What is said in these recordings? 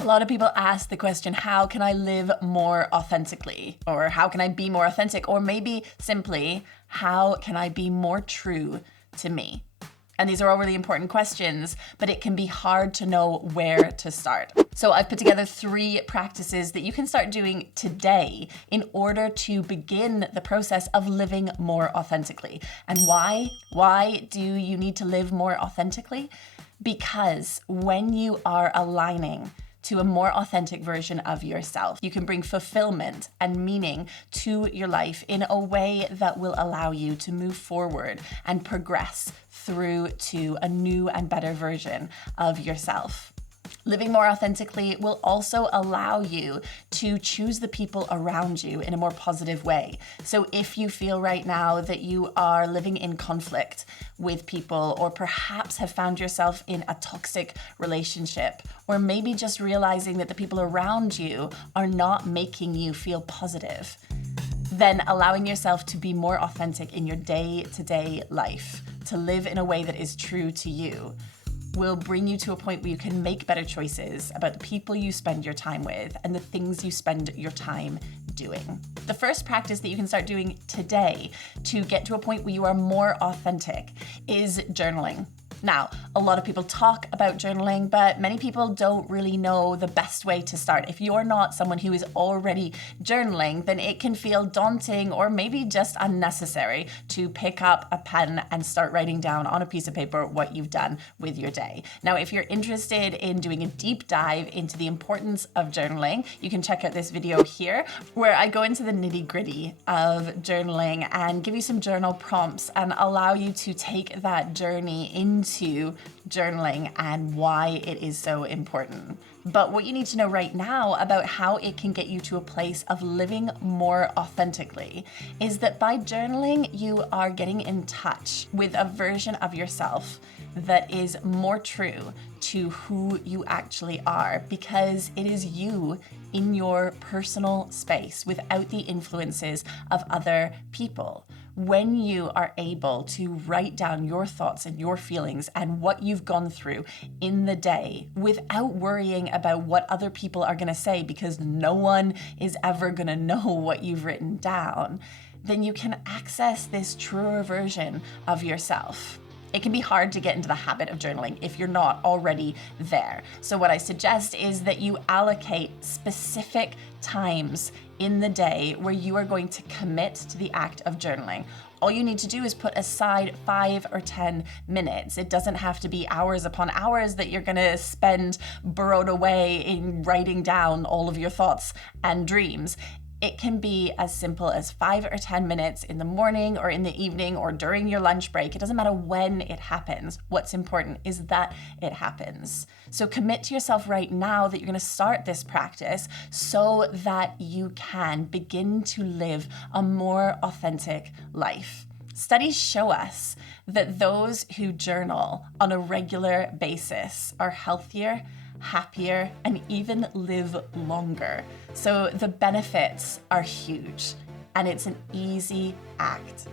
A lot of people ask the question, how can I live more authentically? Or how can I be more authentic? Or maybe simply, how can I be more true to me? And these are all really important questions, but it can be hard to know where to start. So I've put together 3 practices that you can start doing today in order to begin the process of living more authentically. And why? Why do you need to live more authentically? Because when you are aligning to a more authentic version of yourself, you can bring fulfillment and meaning to your life in a way that will allow you to move forward and progress through to a new and better version of yourself. Living more authentically will also allow you to choose the people around you in a more positive way. So if you feel right now that you are living in conflict with people, or perhaps have found yourself in a toxic relationship, or maybe just realizing that the people around you are not making you feel positive, then allowing yourself to be more authentic in your day-to-day life, to live in a way that is true to you, will bring you to a point where you can make better choices about the people you spend your time with and the things you spend your time doing. The first practice that you can start doing today to get to a point where you are more authentic is journaling. Now, a lot of people talk about journaling, but many people don't really know the best way to start. If you're not someone who is already journaling, then it can feel daunting or maybe just unnecessary to pick up a pen and start writing down on a piece of paper what you've done with your day. Now, if you're interested in doing a deep dive into the importance of journaling, you can check out this video here where I go into the nitty-gritty of journaling and give you some journal prompts and allow you to take that journey into journaling and why it is so important. But what you need to know right now about how it can get you to a place of living more authentically is that by journaling, you are getting in touch with a version of yourself that is more true to who you actually are, because it is you in your personal space without the influences of other people. When you are able to write down your thoughts and your feelings and what you've gone through in the day without worrying about what other people are going to say, because no one is ever going to know what you've written down, then you can access this truer version of yourself. It can be hard to get into the habit of journaling if you're not already there. So what I suggest is that you allocate specific times in the day where you are going to commit to the act of journaling. All you need to do is put aside 5 or 10 minutes. It doesn't have to be hours upon hours that you're gonna spend burrowed away in writing down all of your thoughts and dreams. It can be as simple as 5 or 10 minutes in the morning or in the evening or during your lunch break. It doesn't matter when it happens. What's important is that it happens. So commit to yourself right now that you're going to start this practice so that you can begin to live a more authentic life. Studies show us that those who journal on a regular basis are healthier, happier, and even live longer. So the benefits are huge, and it's an easy act.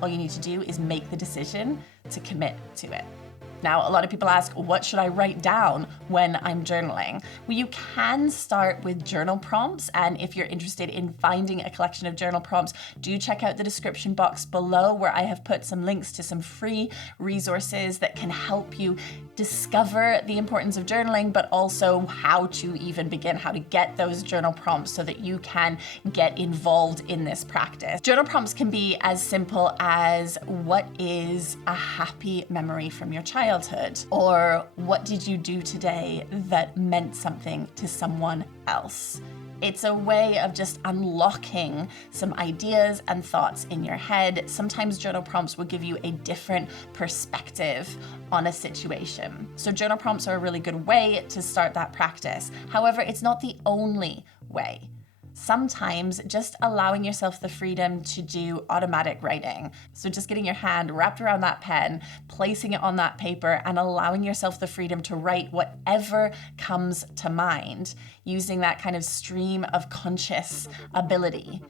All you need to do is make the decision to commit to it. Now, a lot of people ask, what should I write down when I'm journaling? Well, you can start with journal prompts, and if you're interested in finding a collection of journal prompts, do check out the description box below where I have put some links to some free resources that can help you discover the importance of journaling, but also how to even begin, how to get those journal prompts so that you can get involved in this practice. Journal prompts can be as simple as, what is a happy memory from your childhood? Or what did you do today that meant something to someone else? It's a way of just unlocking some ideas and thoughts in your head. Sometimes journal prompts will give you a different perspective on a situation. So journal prompts are a really good way to start that practice. However, it's not the only way. Sometimes just allowing yourself the freedom to do automatic writing. So just getting your hand wrapped around that pen, placing it on that paper, and allowing yourself the freedom to write whatever comes to mind, using that kind of stream of conscious ability,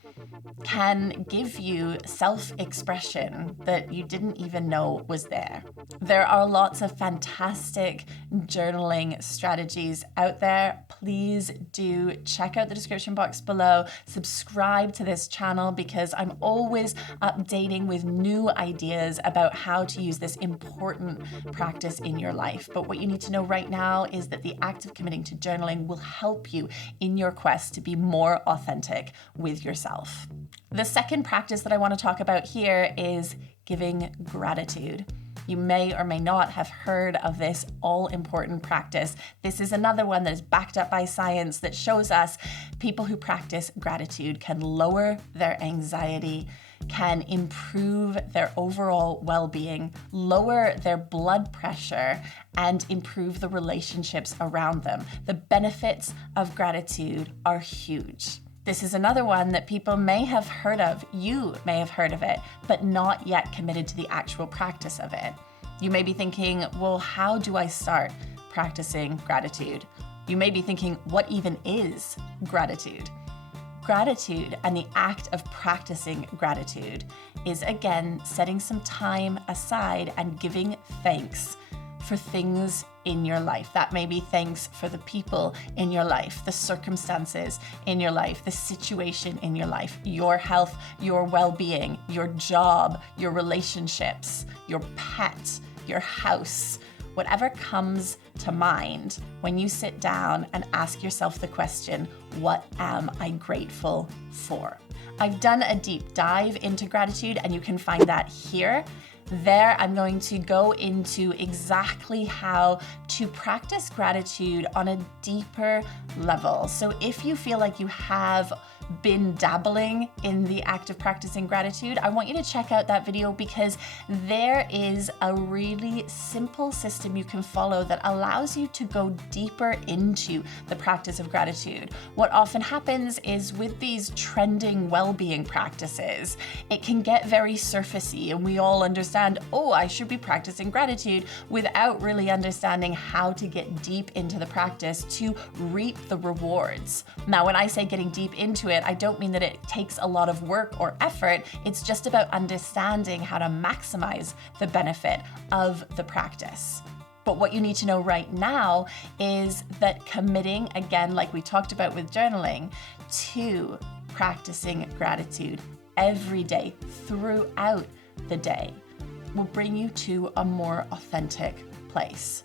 can give you self-expression that you didn't even know was there. There are lots of fantastic journaling strategies out there. Please do check out the description box below. Subscribe to this channel because I'm always updating with new ideas about how to use this important practice in your life. But what you need to know right now is that the act of committing to journaling will help you in your quest to be more authentic with yourself. The second practice that I want to talk about here is giving gratitude. You may or may not have heard of this all-important practice. This is another one that is backed up by science that shows us people who practice gratitude can lower their anxiety, can improve their overall well-being, lower their blood pressure, and improve the relationships around them. The benefits of gratitude are huge. This is another one that people may have heard of, you may have heard of it, but not yet committed to the actual practice of it. You may be thinking, well, how do I start practicing gratitude? You may be thinking, what even is gratitude? Gratitude and the act of practicing gratitude is, again, setting some time aside and giving thanks for things in your life. That may be thanks for the people in your life, the circumstances in your life, the situation in your life, your health, your well-being, your job, your relationships, your pet, your house, whatever comes to mind when you sit down and ask yourself the question, what am I grateful for? I've done a deep dive into gratitude and you can find that here. There, I'm going to go into exactly how to practice gratitude on a deeper level. So if you feel like you have been dabbling in the act of practicing gratitude, I want you to check out that video because there is a really simple system you can follow that allows you to go deeper into the practice of gratitude. What often happens is with these trending well-being practices, it can get very surfacey and we all understand, oh, I should be practicing gratitude without really understanding how to get deep into the practice to reap the rewards. Now, when I say getting deep into it, I don't mean that it takes a lot of work or effort. It's just about understanding how to maximize the benefit of the practice. But what you need to know right now is that committing, again, like we talked about with journaling, to practicing gratitude every day throughout the day will bring you to a more authentic place.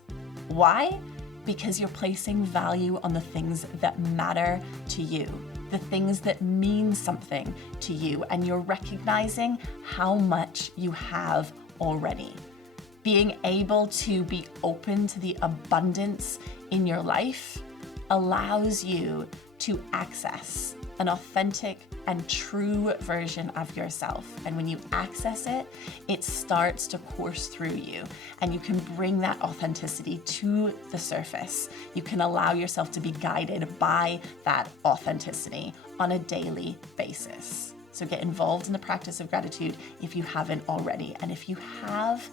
Why? Because you're placing value on the things that matter to you, the things that mean something to you, and you're recognizing how much you have already. Being able to be open to the abundance in your life allows you to access an authentic and true version of yourself. And when you access it, it starts to course through you and you can bring that authenticity to the surface. You can allow yourself to be guided by that authenticity on a daily basis. So get involved in the practice of gratitude if you haven't already. And if you have,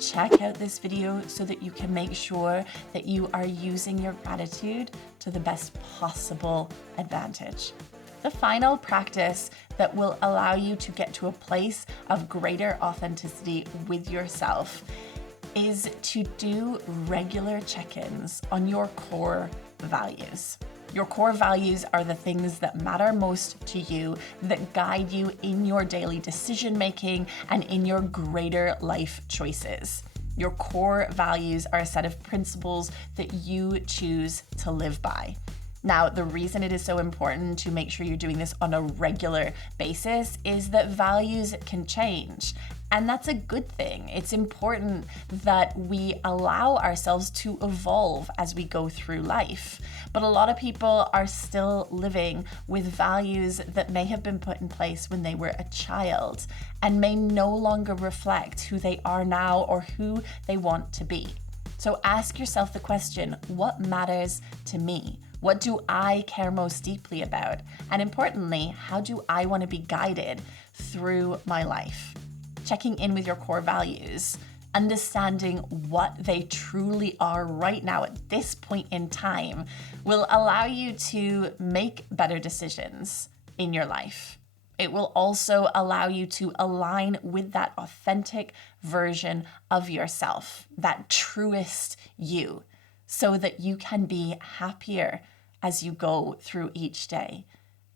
check out this video so that you can make sure that you are using your gratitude to the best possible advantage. The final practice that will allow you to get to a place of greater authenticity with yourself is to do regular check-ins on your core values. Your core values are the things that matter most to you, that guide you in your daily decision-making and in your greater life choices. Your core values are a set of principles that you choose to live by. Now, the reason it is so important to make sure you're doing this on a regular basis is that values can change. And that's a good thing. It's important that we allow ourselves to evolve as we go through life. But a lot of people are still living with values that may have been put in place when they were a child and may no longer reflect who they are now or who they want to be. So ask yourself the question, what matters to me? What do I care most deeply about? And importantly, how do I want to be guided through my life? Checking in with your core values, understanding what they truly are right now at this point in time will allow you to make better decisions in your life. It will also allow you to align with that authentic version of yourself, that truest you, so that you can be happier as you go through each day.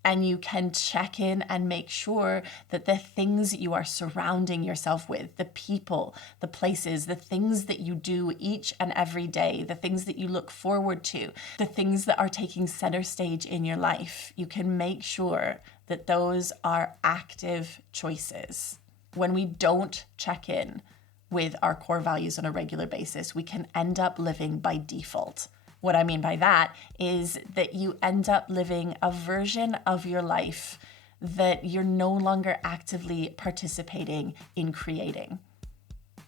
And you can check in and make sure that the things you are surrounding yourself with, the people, the places, the things that you do each and every day, the things that you look forward to, the things that are taking center stage in your life, you can make sure that those are active choices. When we don't check in with our core values on a regular basis, we can end up living by default. What I mean by that is that you end up living a version of your life that you're no longer actively participating in creating.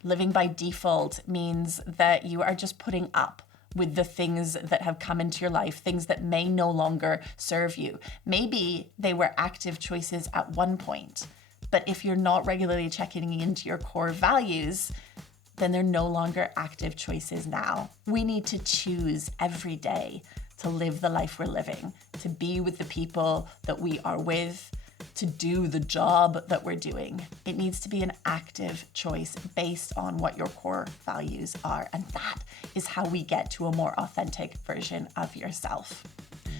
Living by default means that you are just putting up with the things that have come into your life, things that may no longer serve you. Maybe they were active choices at one point, but if you're not regularly checking into your core values, then they're no longer active choices now. We need to choose every day to live the life we're living, to be with the people that we are with, to do the job that we're doing. It needs to be an active choice based on what your core values are. And that is how we get to a more authentic version of yourself.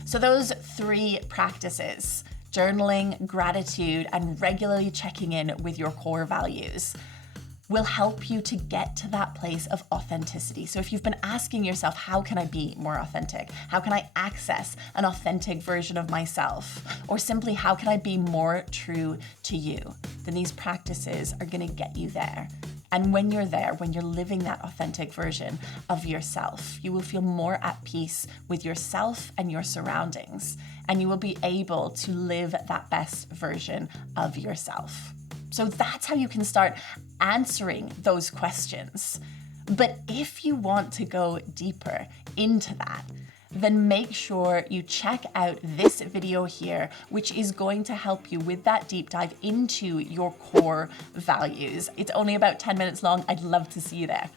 So those 3 practices, journaling, gratitude, and regularly checking in with your core values, will help you to get to that place of authenticity. So if you've been asking yourself, how can I be more authentic? How can I access an authentic version of myself? Or simply, how can I be more true to you? Then these practices are gonna get you there. And when you're there, when you're living that authentic version of yourself, you will feel more at peace with yourself and your surroundings. And you will be able to live that best version of yourself. So that's how you can start answering those questions. But if you want to go deeper into that, then make sure you check out this video here, which is going to help you with that deep dive into your core values. It's only about 10 minutes long. I'd love to see you there.